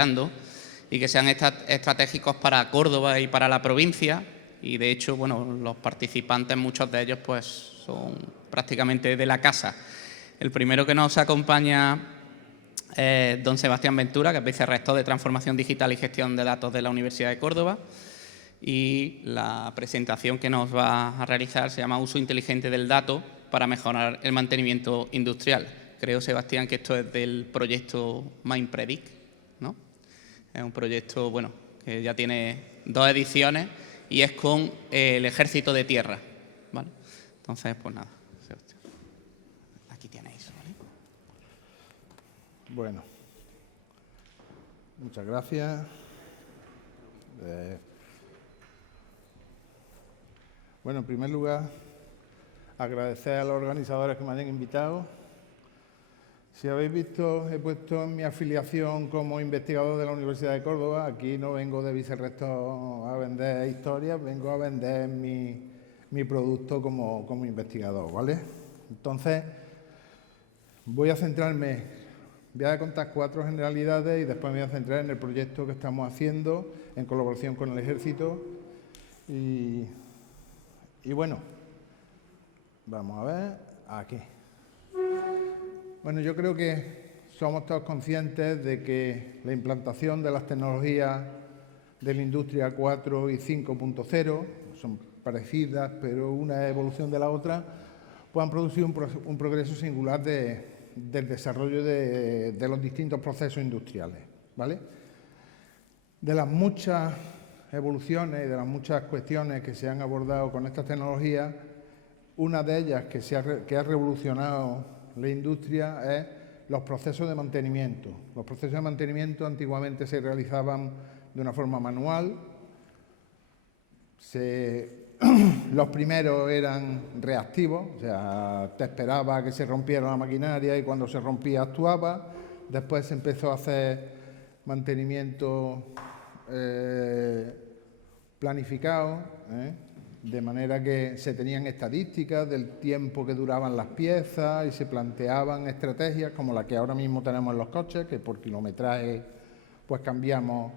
y que sean estratégicos para Córdoba y para la provincia. Y de hecho, bueno, los participantes, muchos de ellos, pues son prácticamente de la casa. El primero que nos acompaña es don Sebastián Ventura, que es vicerrector de Transformación Digital y Gestión de Datos de la Universidad de Córdoba. Y la presentación que nos va a realizar se llama Uso inteligente del dato para mejorar el mantenimiento industrial. Creo, Sebastián, que esto es del proyecto MindPredict, ¿no? Es un proyecto, bueno, que ya tiene 2 ediciones y es con el Ejército de Tierra, ¿vale? Entonces, pues nada, Sebastián, aquí tenéis, ¿vale? Bueno, muchas gracias. Bueno, en primer lugar, agradecer a los organizadores que me hayan invitado. Si habéis visto, he puesto en mi afiliación como investigador de la Universidad de Córdoba. Aquí no vengo de vicerrector a vender historias, vengo a vender mi producto como investigador, ¿vale? Entonces, voy a contar 4 generalidades y después me voy a centrar en el proyecto que estamos haciendo en colaboración con el Ejército. Y bueno, vamos a ver, aquí. Bueno, yo creo que somos todos conscientes de que la implantación de las tecnologías de la industria 4 y 5.0 son parecidas, pero una es evolución de la otra, pues han producido un progreso singular del desarrollo de los distintos procesos industriales, ¿vale? De las muchas evoluciones y de las muchas cuestiones que se han abordado con estas tecnologías, una de ellas que ha revolucionado la industria es los procesos de mantenimiento. Los procesos de mantenimiento antiguamente se realizaban de una forma manual. Los primeros eran reactivos, o sea, te esperaba que se rompiera la maquinaria y cuando se rompía actuaba. Después se empezó a hacer mantenimiento planificado, de manera que se tenían estadísticas del tiempo que duraban las piezas y se planteaban estrategias como la que ahora mismo tenemos en los coches, que por kilometraje pues cambiamos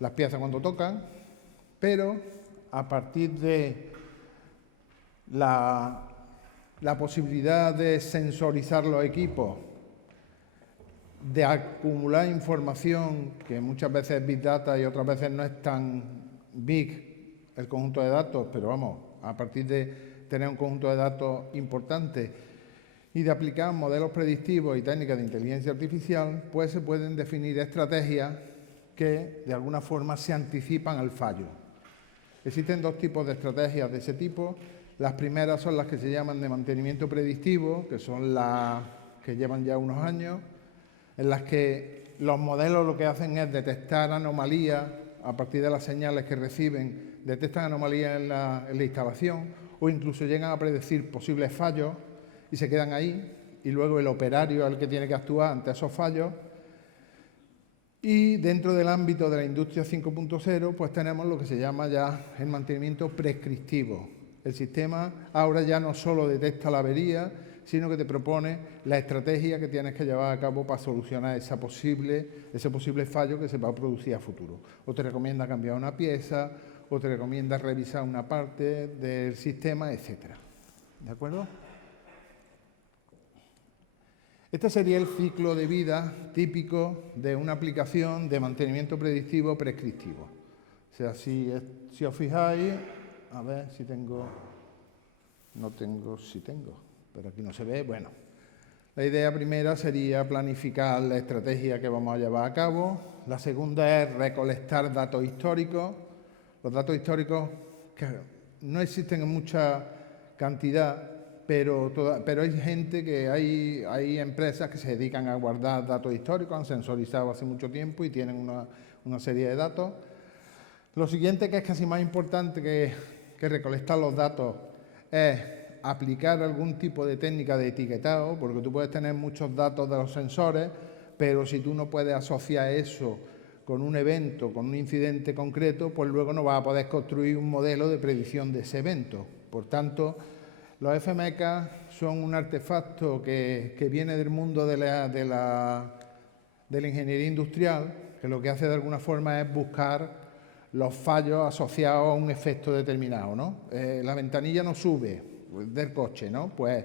las piezas cuando tocan, pero a partir de la posibilidad de sensorizar los equipos, de acumular información, que muchas veces es Big Data y otras veces no es tan big el conjunto de datos, pero vamos, a partir de tener un conjunto de datos importante y de aplicar modelos predictivos y técnicas de inteligencia artificial, pues se pueden definir estrategias que de alguna forma se anticipan al fallo. Existen 2 tipos de estrategias de ese tipo. Las primeras son las que se llaman de mantenimiento predictivo, que son las que llevan ya unos años, en las que los modelos lo que hacen es detectar anomalías a partir de las señales que reciben, detectan anomalías en la instalación o incluso llegan a predecir posibles fallos y se quedan ahí y luego el operario es el que tiene que actuar ante esos fallos. Y dentro del ámbito de la industria 5.0 pues tenemos lo que se llama ya el mantenimiento prescriptivo. El sistema ahora ya no solo detecta la avería, sino que te propone la estrategia que tienes que llevar a cabo para solucionar ese posible fallo que se va a producir a futuro. O te recomienda cambiar una pieza, o te recomienda revisar una parte del sistema, etcétera. ¿De acuerdo? Este sería el ciclo de vida típico de una aplicación de mantenimiento predictivo prescriptivo. O sea, si os fijáis, a ver si tengo, sí tengo, pero aquí no se ve. Bueno, la idea primera sería planificar la estrategia que vamos a llevar a cabo. La segunda es recolectar datos históricos. Los datos históricos que no existen en mucha cantidad, pero hay gente hay empresas que se dedican a guardar datos históricos, han sensorizado hace mucho tiempo y tienen una serie de datos. Lo siguiente, que es casi más importante que recolectar los datos, es aplicar algún tipo de técnica de etiquetado, porque tú puedes tener muchos datos de los sensores, pero si tú no puedes asociar eso con un evento, con un incidente concreto, pues luego no vas a poder construir un modelo de predicción de ese evento. Por tanto, los FMK son un artefacto que viene del mundo de la ingeniería industrial, que lo que hace de alguna forma es buscar los fallos asociados a un efecto determinado, ¿no? La ventanilla no sube del coche, ¿no? Pues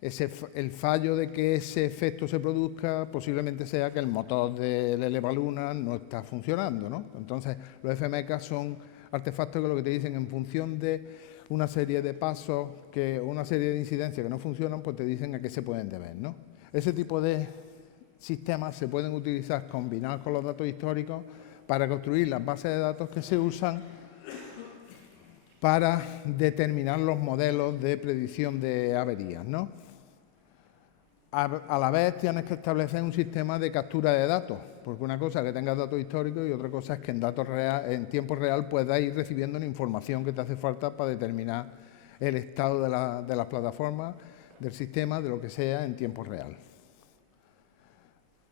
el fallo de que ese efecto se produzca posiblemente sea que el motor del elevaluna no está funcionando, ¿no? Entonces, los FMK son artefactos que lo que te dicen en función de una serie de pasos, una serie de incidencias que no funcionan, pues te dicen a qué se pueden deber, ¿no? Ese tipo de sistemas se pueden utilizar combinados con los datos históricos para construir las bases de datos que se usan para determinar los modelos de predicción de averías, ¿no? A la vez tienes que establecer un sistema de captura de datos, porque una cosa es que tengas datos históricos y otra cosa es que en tiempo real puedas ir recibiendo la información que te hace falta para determinar el estado de las plataformas, del sistema, de lo que sea, en tiempo real.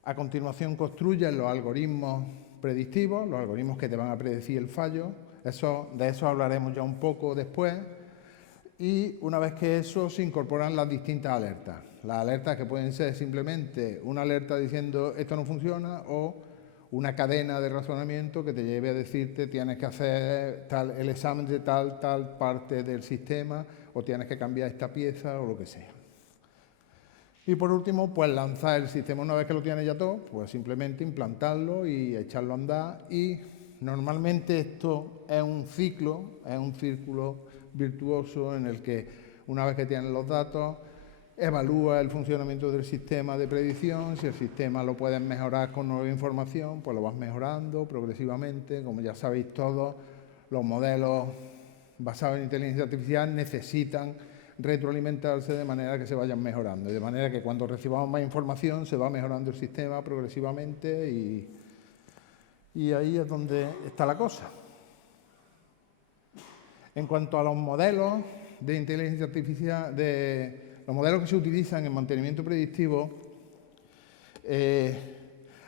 A continuación construyes los algoritmos predictivos, los algoritmos que te van a predecir el fallo. De eso hablaremos ya un poco después. Y una vez que eso, se incorporan las distintas alertas. Las alertas que pueden ser simplemente una alerta diciendo esto no funciona o una cadena de razonamiento que te lleve a decirte tienes que hacer el examen de tal parte del sistema o tienes que cambiar esta pieza o lo que sea. Y por último, pues lanzar el sistema una vez que lo tienes ya todo, pues simplemente implantarlo y echarlo a andar. Y normalmente esto es un círculo virtuoso en el que una vez que tienes los datos, evalúa el funcionamiento del sistema de predicción. Si el sistema lo puedes mejorar con nueva información, pues lo vas mejorando progresivamente. Como ya sabéis todos, los modelos basados en inteligencia artificial necesitan retroalimentarse de manera que se vayan mejorando. De manera que cuando recibamos más información se va mejorando el sistema progresivamente y ahí es donde está la cosa. En cuanto a los modelos de inteligencia artificial, los modelos que se utilizan en mantenimiento predictivo,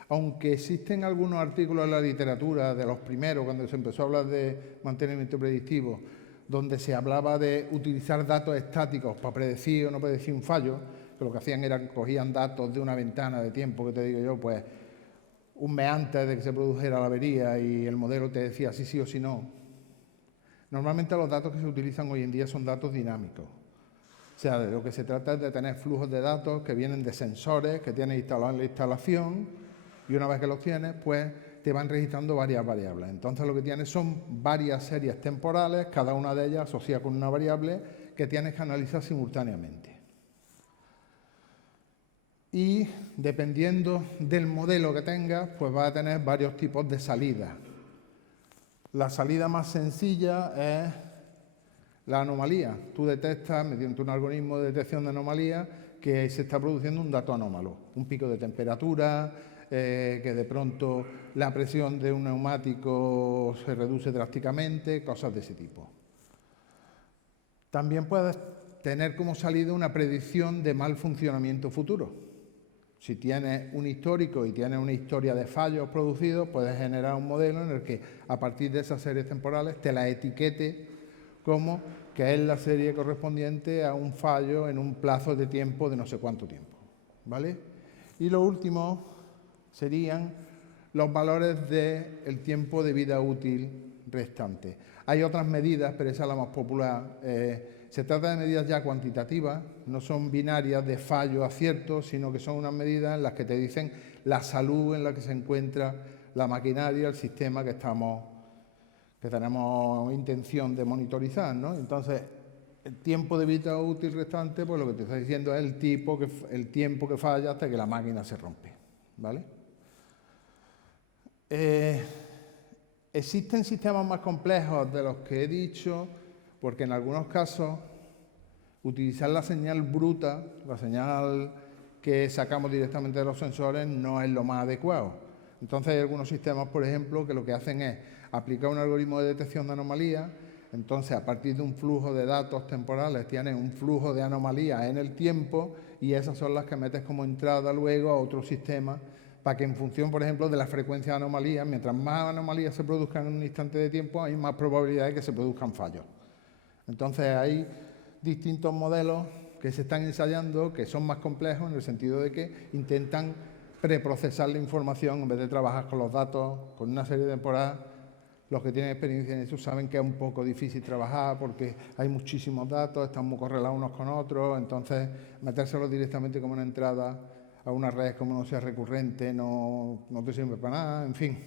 aunque existen algunos artículos en la literatura, de los primeros, cuando se empezó a hablar de mantenimiento predictivo, donde se hablaba de utilizar datos estáticos para predecir o no predecir un fallo, que lo que hacían era que cogían datos de una ventana de tiempo, que te digo yo, pues un mes antes de que se produjera la avería y el modelo te decía si sí o si no. Normalmente los datos que se utilizan hoy en día son datos dinámicos. O sea, de lo que se trata es de tener flujos de datos que vienen de sensores que tienes instalados en la instalación y una vez que los tienes, pues te van registrando varias variables. Entonces lo que tienes son varias series temporales, cada una de ellas asociada con una variable que tienes que analizar simultáneamente. Y dependiendo del modelo que tengas, pues vas a tener varios tipos de salidas. La salida más sencilla es la anomalía. Tú detectas, mediante un algoritmo de detección de anomalías, que se está produciendo un dato anómalo, un pico de temperatura, que de pronto la presión de un neumático se reduce drásticamente, cosas de ese tipo. También puedes tener como salida una predicción de mal funcionamiento futuro. Si tienes un histórico y tienes una historia de fallos producidos, puedes generar un modelo en el que a partir de esas series temporales te la etiquete como que es la serie correspondiente a un fallo en un plazo de tiempo de no sé cuánto tiempo, ¿vale? Y lo último serían los valores del tiempo de vida útil restante. Hay otras medidas, pero esa es la más popular. Se trata de medidas ya cuantitativas, no son binarias de fallo acierto, sino que son unas medidas en las que te dicen la salud en la que se encuentra la maquinaria, el sistema que tenemos intención de monitorizar, ¿no? Entonces, el tiempo de vida útil restante, pues lo que te está diciendo es el tiempo que falla hasta que la máquina se rompe, ¿vale? Existen sistemas más complejos de los que he dicho, porque en algunos casos utilizar la señal bruta, la señal que sacamos directamente de los sensores, no es lo más adecuado. Entonces hay algunos sistemas, por ejemplo, que lo que hacen es aplicar un algoritmo de detección de anomalías. Entonces, a partir de un flujo de datos temporales, tienes un flujo de anomalías en el tiempo y esas son las que metes como entrada luego a otro sistema para que en función, por ejemplo, de la frecuencia de anomalías, mientras más anomalías se produzcan en un instante de tiempo, hay más probabilidad de que se produzcan fallos. Entonces, hay distintos modelos que se están ensayando que son más complejos en el sentido de que intentan preprocesar la información en vez de trabajar con los datos, con una serie de temporadas. Los que tienen experiencia en eso saben que es un poco difícil trabajar porque hay muchísimos datos, están muy correlados unos con otros, entonces metérselos directamente como una entrada a una red como no sea recurrente no te sirve para nada, en fin.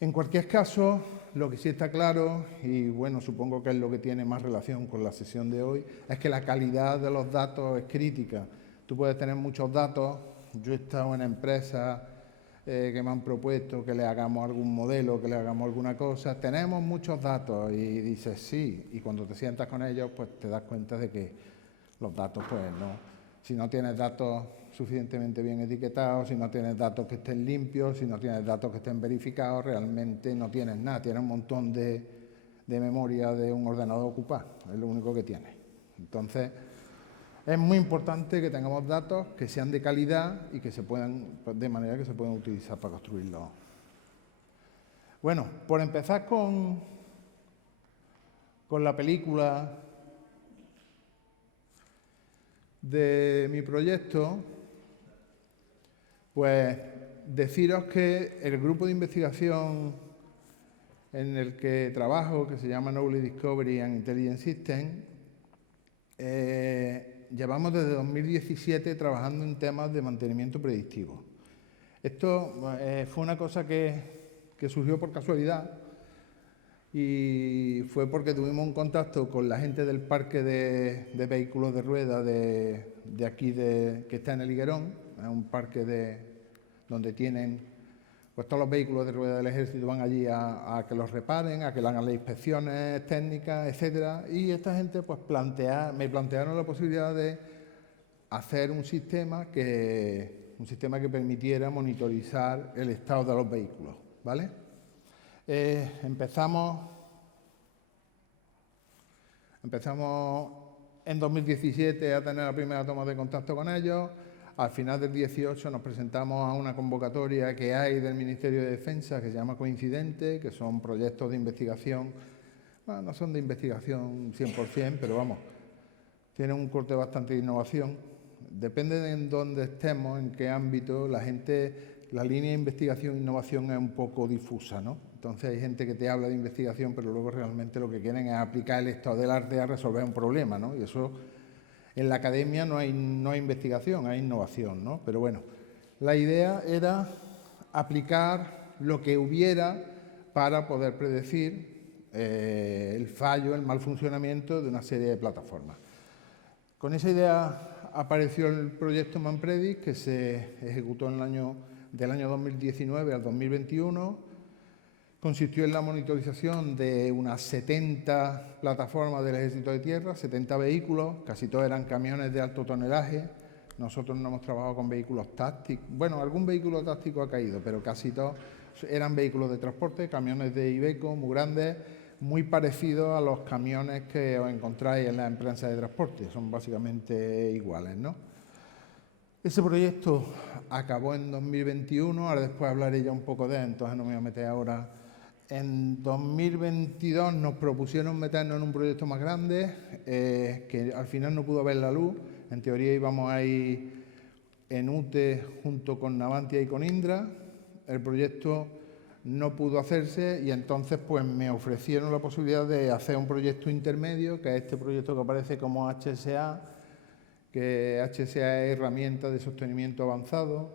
En cualquier caso, lo que sí está claro, y bueno, supongo que es lo que tiene más relación con la sesión de hoy, es que la calidad de los datos es crítica. Tú puedes tener muchos datos. Yo he estado en empresas que me han propuesto que le hagamos algún modelo, que le hagamos alguna cosa. Tenemos muchos datos y dices sí, y cuando te sientas con ellos, pues te das cuenta de que los datos, pues no. Si no tienes datos suficientemente bien etiquetados, si no tienes datos que estén limpios, si no tienes datos que estén verificados, realmente no tienes nada. Tienes un montón de memoria de un ordenador ocupado, es lo único que tienes. Entonces, es muy importante que tengamos datos que sean de calidad y que se puedan, de manera que se puedan utilizar para construirlos. Bueno, por empezar con la película de mi proyecto, pues deciros que el grupo de investigación en el que trabajo, que se llama Knowledge Discovery and Intelligence System, llevamos desde 2017 trabajando en temas de mantenimiento predictivo. Esto fue una cosa que surgió por casualidad y fue porque tuvimos un contacto con la gente del parque de vehículos de rueda de aquí, que está en el Higuerón. Es un parque donde tienen pues todos los vehículos de rueda del Ejército, van allí a que los reparen, a que le hagan las inspecciones técnicas, etcétera. Y esta gente pues me plantearon la posibilidad de hacer un sistema que permitiera monitorizar el estado de los vehículos, ¿vale? Empezamos en 2017 a tener la primera toma de contacto con ellos. Al final del 18 nos presentamos a una convocatoria que hay del Ministerio de Defensa que se llama Coincidente, que son proyectos de investigación. Bueno, no son de investigación 100%, pero vamos, tienen un corte bastante de innovación. Depende de en dónde estemos, en qué ámbito, la línea de investigación e innovación es un poco difusa, ¿no? Entonces hay gente que te habla de investigación, pero luego realmente lo que quieren es aplicar el estado del arte a resolver un problema, ¿no? Y eso, en la academia no hay investigación, hay innovación, ¿no? Pero bueno, la idea era aplicar lo que hubiera para poder predecir el fallo, el mal funcionamiento de una serie de plataformas. Con esa idea apareció el proyecto ManPredict, que se ejecutó del año 2019 al 2021. Consistió en la monitorización de unas 70 plataformas del Ejército de Tierra, 70 vehículos, casi todos eran camiones de alto tonelaje. Nosotros no hemos trabajado con vehículos tácticos. Bueno, algún vehículo táctico ha caído, pero casi todos eran vehículos de transporte, camiones de Iveco, muy grandes, muy parecidos a los camiones que os encontráis en las empresas de transporte. Son básicamente iguales, ¿no? Ese proyecto acabó en 2021, ahora después hablaré ya un poco de él, entonces no me voy a meter ahora. En 2022 nos propusieron meternos en un proyecto más grande, que al final no pudo ver la luz. En teoría íbamos a ir en UTE junto con Navantia y con Indra. El proyecto no pudo hacerse y entonces pues me ofrecieron la posibilidad de hacer un proyecto intermedio, que es este proyecto que aparece como HSA, que HSA es Herramienta de Sostenimiento Avanzado.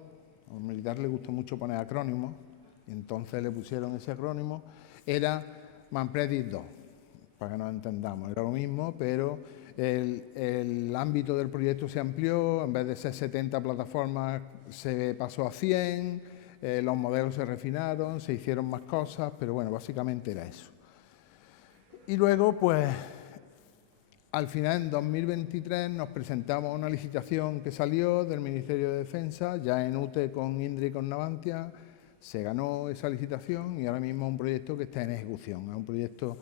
A los militares les gusta mucho poner acrónimos, y entonces le pusieron ese acrónimo. Era ManPredict 2, para que nos entendamos. Era lo mismo, pero el ámbito del proyecto se amplió. En vez de ser 70 plataformas, se pasó a 100. Los modelos se refinaron, se hicieron más cosas, pero bueno, básicamente era eso. Y luego, pues, al final, en 2023, nos presentamos a una licitación que salió del Ministerio de Defensa, ya en UTE con Indra y con Navantia. Se ganó esa licitación y ahora mismo es un proyecto que está en ejecución. Es un proyecto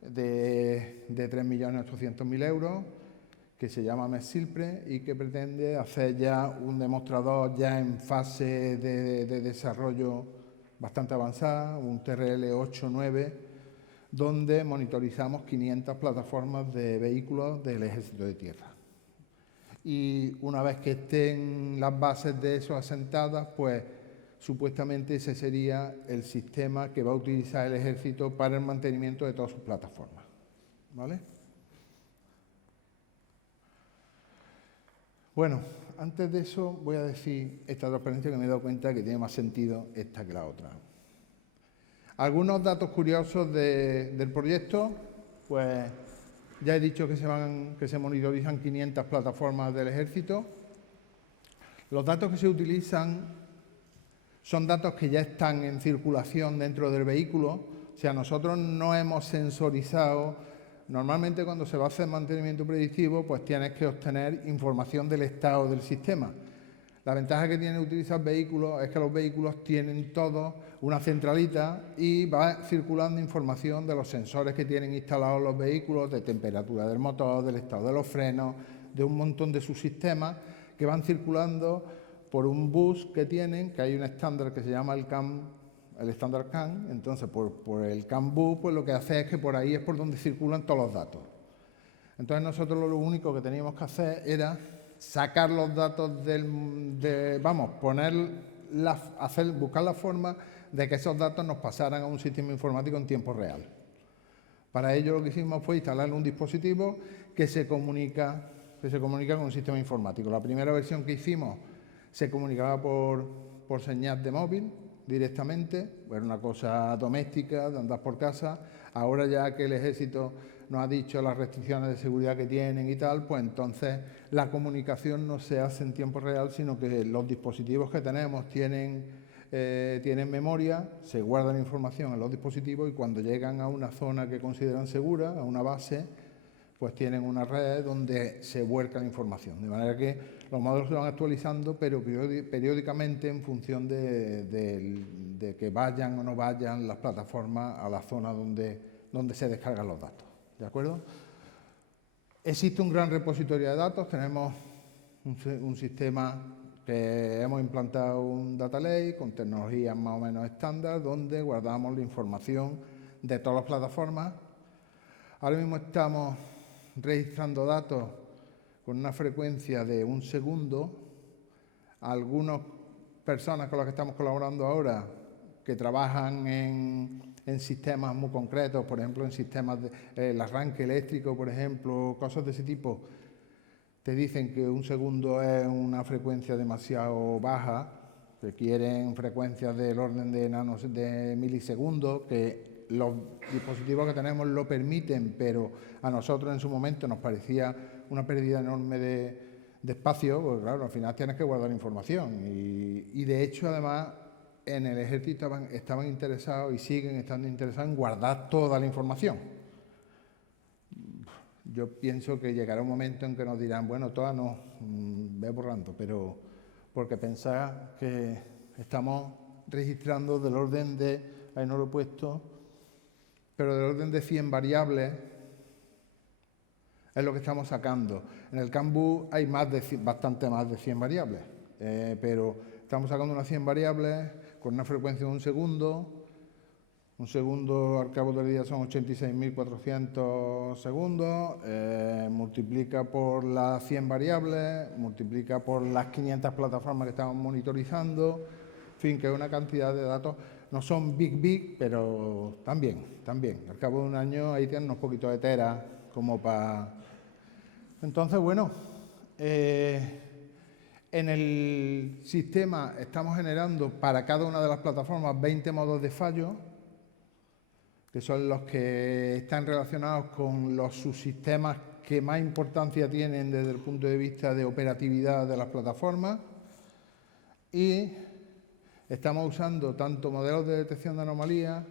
de 3.800.000 euros que se llama MESSILPRE y que pretende hacer ya un demostrador ya en fase de desarrollo bastante avanzada, un TRL 8.9, donde monitorizamos 500 plataformas de vehículos del Ejército de Tierra. y una vez que estén las bases de eso asentadas, pues supuestamente ese sería el sistema que va a utilizar el Ejército para el mantenimiento de todas sus plataformas. ¿Vale? Bueno, antes de eso voy a decir esta transparencia que me he dado cuenta que tiene más sentido esta que la otra. Algunos datos curiosos del proyecto, pues ya he dicho que se monitorizan 500 plataformas del Ejército. Los datos que se utilizan son datos que ya están en circulación dentro del vehículo. O sea, nosotros no hemos sensorizado. Normalmente cuando se va a hacer mantenimiento predictivo, pues tienes que obtener información del estado del sistema. La ventaja que tiene utilizar vehículos es que los vehículos tienen todos una centralita y va circulando información de los sensores que tienen instalados los vehículos, de temperatura del motor, del estado de los frenos, de un montón de subsistemas que van circulando por un bus que tienen, que hay un estándar que se llama el estándar CAN. Entonces, por el CAN bus, pues lo que hace es que por ahí es por donde circulan todos los datos. Entonces, nosotros lo único que teníamos que hacer era sacar los datos buscar la forma de que esos datos nos pasaran a un sistema informático en tiempo real. Para ello lo que hicimos fue instalar un dispositivo que se comunica con un sistema informático. La primera versión que hicimos se comunicaba por señal de móvil directamente, era una cosa doméstica de andar por casa. Ahora ya que el Ejército nos ha dicho las restricciones de seguridad que tienen y tal, pues entonces la comunicación no se hace en tiempo real, sino que los dispositivos que tenemos tienen memoria, se guarda la información en los dispositivos y cuando llegan a una zona que consideran segura, a una base, pues tienen una red donde se vuelca la información. De manera que los modelos se van actualizando, pero periódicamente en función de que vayan o no vayan las plataformas a la zona donde se descargan los datos. ¿De acuerdo? Existe un gran repositorio de datos, tenemos un sistema que hemos implantado un data lake con tecnologías más o menos estándar, donde guardamos la información de todas las plataformas. Ahora mismo estamos registrando datos con una frecuencia de 1 segundo. Algunas personas con las que estamos colaborando ahora, que trabajan en sistemas muy concretos, por ejemplo, en sistemas el arranque eléctrico, por ejemplo, cosas de ese tipo, te dicen que 1 segundo es una frecuencia demasiado baja, que quieren frecuencias del orden de milisegundos, que los dispositivos que tenemos lo permiten, pero a nosotros en su momento nos parecía una pérdida enorme de espacio, porque claro, al final tienes que guardar información. Y de hecho, además, en el Ejército estaban interesados y siguen estando interesados en guardar toda la información. Yo pienso que llegará un momento en que nos dirán, bueno, todas no, ve borrando, pero porque pensar que estamos registrando del orden de, ahí no lo he puesto, pero del orden de 100 variables es lo que estamos sacando. En el CAN-BU hay bastante más de 100 variables, pero estamos sacando unas 100 variables con una frecuencia de 1 segundo. 1 segundo al cabo del día son 86.400 segundos, multiplica por las 100 variables, multiplica por las 500 plataformas que estamos monitorizando, en fin, que es una cantidad de datos. No son big, pero también. Al cabo de un año ahí tienen unos poquitos de teras como para... Entonces, bueno, en el sistema estamos generando para cada una de las plataformas 20 modos de fallo, que son los que están relacionados con los subsistemas que más importancia tienen desde el punto de vista de operatividad de las plataformas. Y estamos usando tanto modelos de detección de anomalías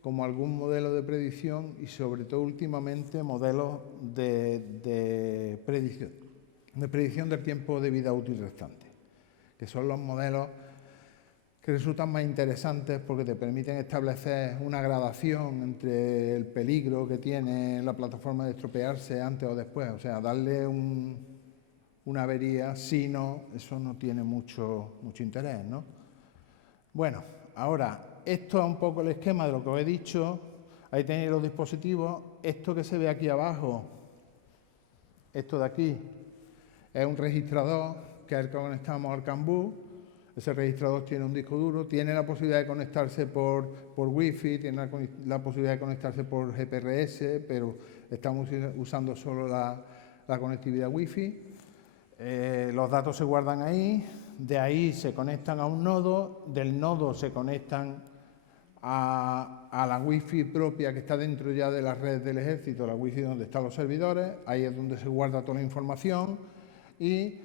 como algún modelo de predicción y, sobre todo, últimamente, modelos de predicción del tiempo de vida útil restante, que son los modelos que resultan más interesantes porque te permiten establecer una gradación entre el peligro que tiene la plataforma de estropearse antes o después. O sea, darle una avería, si no, eso no tiene mucho interés, ¿no? Bueno, ahora, esto es un poco el esquema de lo que os he dicho. Ahí tenéis los dispositivos. Esto que se ve aquí abajo, esto de aquí, es un registrador que es el que conectamos al CAN bus. Ese registrador tiene un disco duro, tiene la posibilidad de conectarse por Wi-Fi, tiene la posibilidad de conectarse por GPRS, pero estamos usando solo la conectividad Wi-Fi. Los datos se guardan ahí, de ahí se conectan a un nodo, del nodo se conectan a la Wi-Fi propia que está dentro ya de la red del ejército, la Wi-Fi donde están los servidores, ahí es donde se guarda toda la información y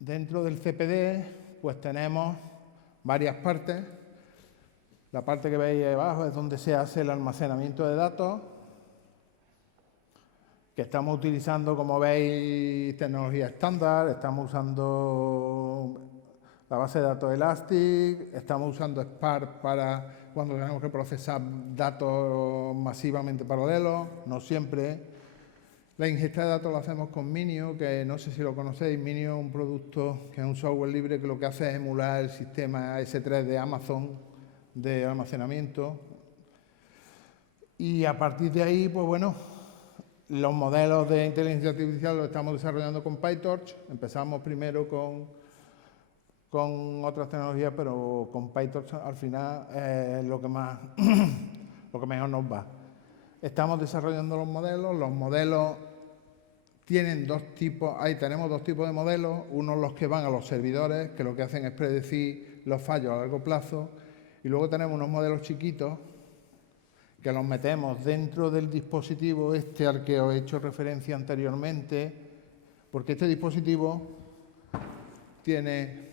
dentro del CPD pues tenemos varias partes. La parte que veis ahí abajo es donde se hace el almacenamiento de datos, que estamos utilizando, como veis, tecnología estándar, estamos usando la base de datos Elastic, estamos usando Spark para cuando tenemos que procesar datos masivamente paralelos, no siempre. La ingesta de datos la hacemos con Minio, que no sé si lo conocéis. Minio es un producto que es un software libre que lo que hace es emular el sistema S3 de Amazon de almacenamiento. Y a partir de ahí, pues bueno, los modelos de inteligencia artificial los estamos desarrollando con PyTorch. Empezamos primero con otras tecnologías, pero con PyTorch al final es lo que mejor nos va. Estamos desarrollando los modelos tienen dos tipos, tenemos dos tipos de modelos, unos los que van a los servidores, que lo que hacen es predecir los fallos a largo plazo, y luego tenemos unos modelos chiquitos que los metemos dentro del dispositivo al que os he hecho referencia anteriormente, porque este dispositivo tiene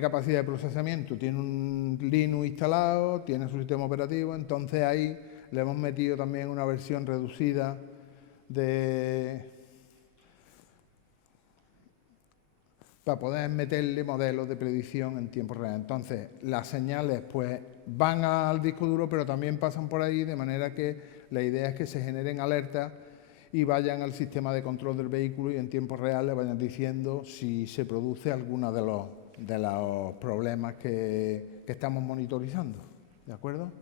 capacidad de procesamiento, tiene un Linux instalado, tiene su sistema operativo, entonces ahí le hemos metido también una versión reducida para poder meterle modelos de predicción en tiempo real. Entonces, las señales pues van al disco duro, pero también pasan por ahí, de manera que la idea es que se generen alertas y vayan al sistema de control del vehículo y en tiempo real le vayan diciendo si se produce alguno de los problemas que estamos monitorizando. ¿De acuerdo?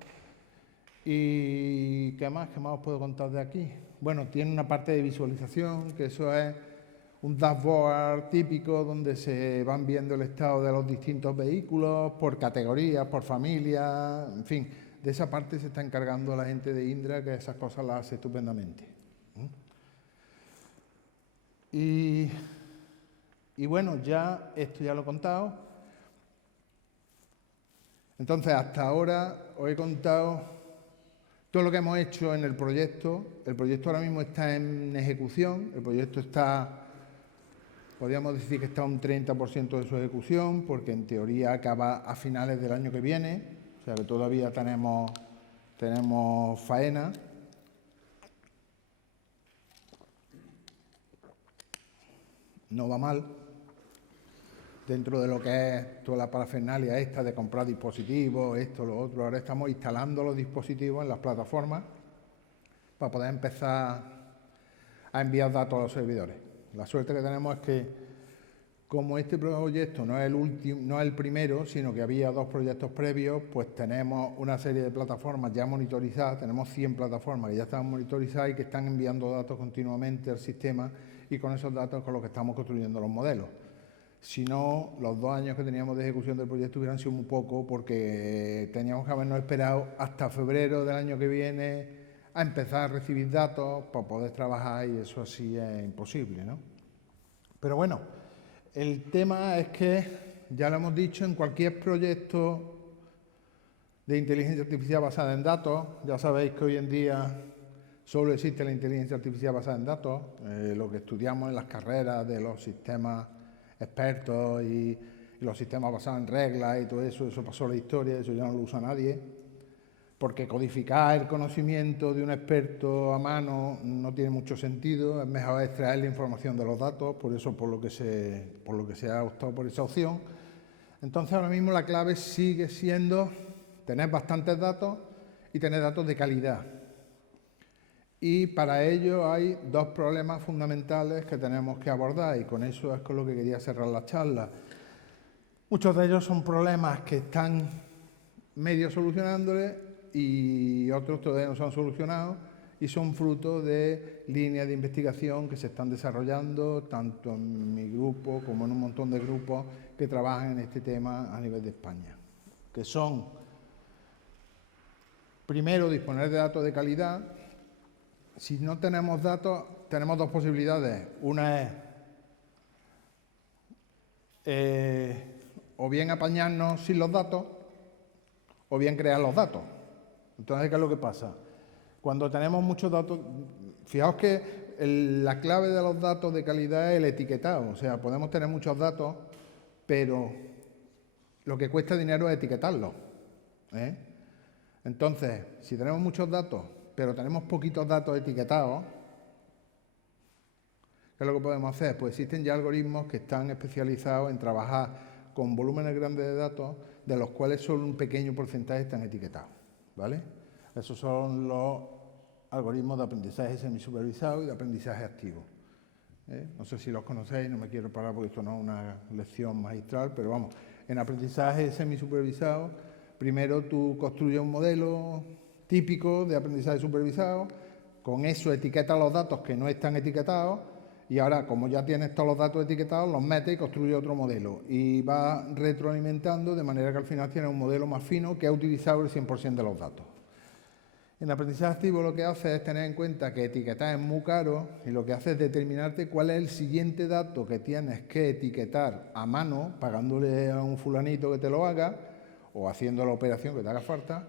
¿Y qué más os puedo contar de aquí? Bueno, tiene una parte de visualización, que eso es un dashboard típico donde se van viendo el estado de los distintos vehículos por categorías, por familia, en fin. De esa parte se está encargando la gente de Indra, que esas cosas las hace estupendamente. Y bueno, esto ya lo he contado. Entonces, hasta ahora os he contado todo lo que hemos hecho en el proyecto. El proyecto ahora mismo está en ejecución. El proyecto podríamos decir que está a un 30% de su ejecución, porque en teoría acaba a finales del año que viene. O sea que todavía tenemos faena. No va mal. Dentro de lo que es toda la parafernalia esta de comprar dispositivos, esto, lo otro. Ahora estamos instalando los dispositivos en las plataformas para poder empezar a enviar datos a los servidores. La suerte que tenemos es que, como este proyecto no es el primero, sino que había dos proyectos previos, pues tenemos una serie de plataformas ya monitorizadas, tenemos 100 plataformas que ya están monitorizadas y que están enviando datos continuamente al sistema, y con esos datos con los que estamos construyendo los modelos. Si no, los 2 años que teníamos de ejecución del proyecto hubieran sido muy poco, porque teníamos que habernos esperado hasta febrero del año que viene a empezar a recibir datos para poder trabajar, y eso así es imposible, ¿no? Pero bueno, el tema es que, ya lo hemos dicho, en cualquier proyecto de inteligencia artificial basada en datos, ya sabéis que hoy en día solo existe la inteligencia artificial basada en datos, lo que estudiamos en las carreras de los sistemas expertos y los sistemas basados en reglas y todo eso pasó a la historia, eso ya no lo usa nadie, porque codificar el conocimiento de un experto a mano no tiene mucho sentido, es mejor extraer la información de los datos, por lo que se ha optado por esa opción. Entonces, ahora mismo la clave sigue siendo tener bastantes datos y tener datos de calidad. Y para ello hay 2 problemas fundamentales que tenemos que abordar, y con eso es con lo que quería cerrar la charla. Muchos de ellos son problemas que están medio solucionándole y otros todavía no se han solucionado, y son fruto de líneas de investigación que se están desarrollando tanto en mi grupo como en un montón de grupos que trabajan en este tema a nivel de España, que son, primero, disponer de datos de calidad. Si no tenemos datos, tenemos dos posibilidades. Una es o bien apañarnos sin los datos o bien crear los datos. Entonces, ¿qué es lo que pasa? Cuando tenemos muchos datos, fijaos que la clave de los datos de calidad es el etiquetado. O sea, podemos tener muchos datos, pero lo que cuesta dinero es etiquetarlos, ¿eh? Entonces, si tenemos muchos datos, pero tenemos poquitos datos etiquetados, ¿qué es lo que podemos hacer? Pues existen ya algoritmos que están especializados en trabajar con volúmenes grandes de datos, de los cuales solo un pequeño porcentaje están etiquetados, ¿vale? Esos son los algoritmos de aprendizaje semisupervisado y de aprendizaje activo. No sé si los conocéis, no me quiero parar porque esto no es una lección magistral, pero vamos, en aprendizaje semisupervisado, primero tú construyes un modelo típico de aprendizaje supervisado, con eso etiquetas los datos que no están etiquetados y ahora, como ya tienes todos los datos etiquetados, los metes y construyes otro modelo y va retroalimentando de manera que al final tienes un modelo más fino que ha utilizado el 100% de los datos. En aprendizaje activo lo que hace es tener en cuenta que etiquetar es muy caro y lo que hace es determinarte cuál es el siguiente dato que tienes que etiquetar a mano, pagándole a un fulanito que te lo haga o haciendo la operación que te haga falta,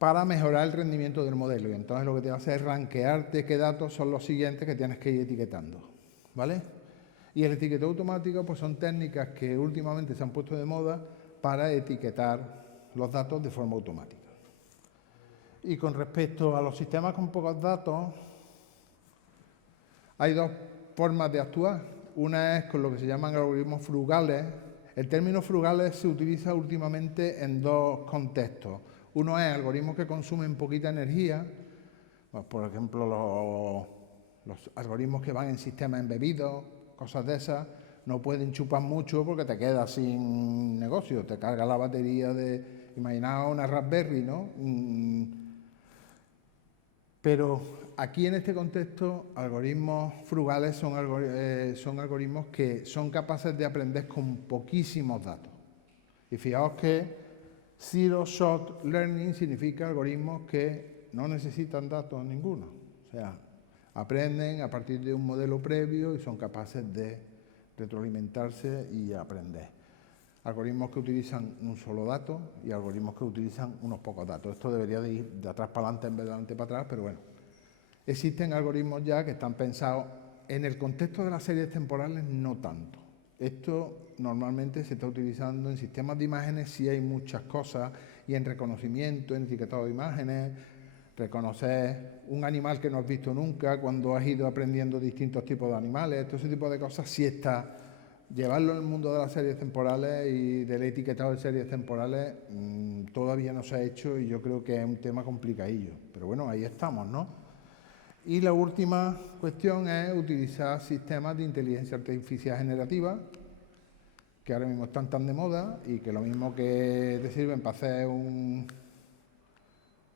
para mejorar el rendimiento del modelo. Y entonces lo que te hace es rankearte qué datos son los siguientes que tienes que ir etiquetando, ¿vale? Y el etiquetado automático pues son técnicas que últimamente se han puesto de moda para etiquetar los datos de forma automática. Y con respecto a los sistemas con pocos datos, hay dos formas de actuar. Una es con lo que se llaman algoritmos frugales. El término frugales se utiliza últimamente en dos contextos. Uno es algoritmos que consumen poquita energía, pues, por ejemplo, los algoritmos que van en sistemas embebidos, cosas de esas, no pueden chupar mucho porque te quedas sin negocio, te carga la batería de, imaginaos una Raspberry, ¿no? Pero aquí en este contexto, algoritmos frugales son algoritmos que son capaces de aprender con poquísimos datos. Y fijaos que Zero Shot Learning significa algoritmos que no necesitan datos ninguno. O sea, aprenden a partir de un modelo previo y son capaces de retroalimentarse y aprender. Algoritmos que utilizan un solo dato y algoritmos que utilizan unos pocos datos. Esto debería de ir de atrás para adelante en vez de adelante para atrás, pero bueno. Existen algoritmos ya que están pensados en el contexto de las series temporales, no tanto. Esto normalmente se está utilizando en sistemas de imágenes, sí hay muchas cosas, y en reconocimiento, en etiquetado de imágenes, reconocer un animal que no has visto nunca cuando has ido aprendiendo distintos tipos de animales, todo ese tipo de cosas sí está. Llevarlo al mundo de las series temporales y del etiquetado de series temporales todavía no se ha hecho y yo creo que es un tema complicadillo. Pero bueno, ahí estamos, ¿no? Y la última cuestión es utilizar sistemas de inteligencia artificial generativa, que ahora mismo están tan de moda y que lo mismo que te sirven para hacer un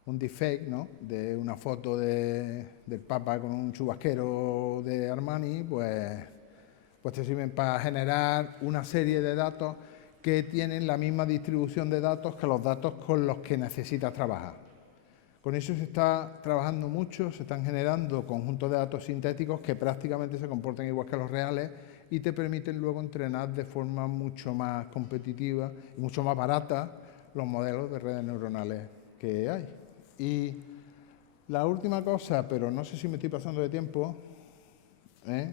deepfake, ¿no? De una foto del Papa con un chubasquero de Armani, pues te sirven para generar una serie de datos que tienen la misma distribución de datos que los datos con los que necesitas trabajar. Con eso se está trabajando mucho, se están generando conjuntos de datos sintéticos que prácticamente se comportan igual que los reales y te permiten luego entrenar de forma mucho más competitiva y mucho más barata los modelos de redes neuronales que hay. Y la última cosa, pero no sé si me estoy pasando de tiempo,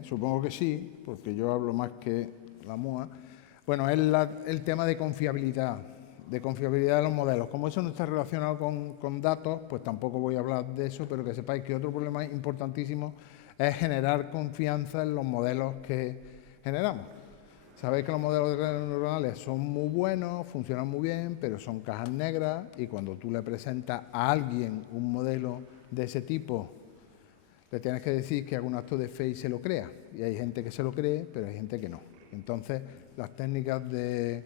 supongo que sí, porque yo hablo más que la MUA, bueno, es el tema de confiabilidad de los modelos. Como eso no está relacionado con datos, pues tampoco voy a hablar de eso, pero que sepáis que otro problema importantísimo es generar confianza en los modelos que generamos. Sabéis que los modelos de redes neuronales son muy buenos, funcionan muy bien, pero son cajas negras y cuando tú le presentas a alguien un modelo de ese tipo, le tienes que decir que haga un acto de fe y se lo crea. Y hay gente que se lo cree, pero hay gente que no. Entonces, las técnicas de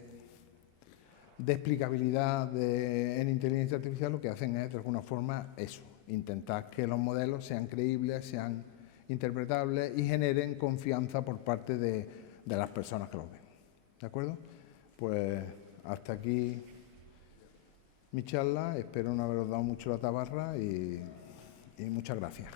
explicabilidad en inteligencia artificial lo que hacen es, de alguna forma, eso. intentar que los modelos sean creíbles, sean interpretables y generen confianza por parte de las personas que los ven. ¿De acuerdo? Pues hasta aquí mi charla. Espero no haberos dado mucho la tabarra y muchas gracias.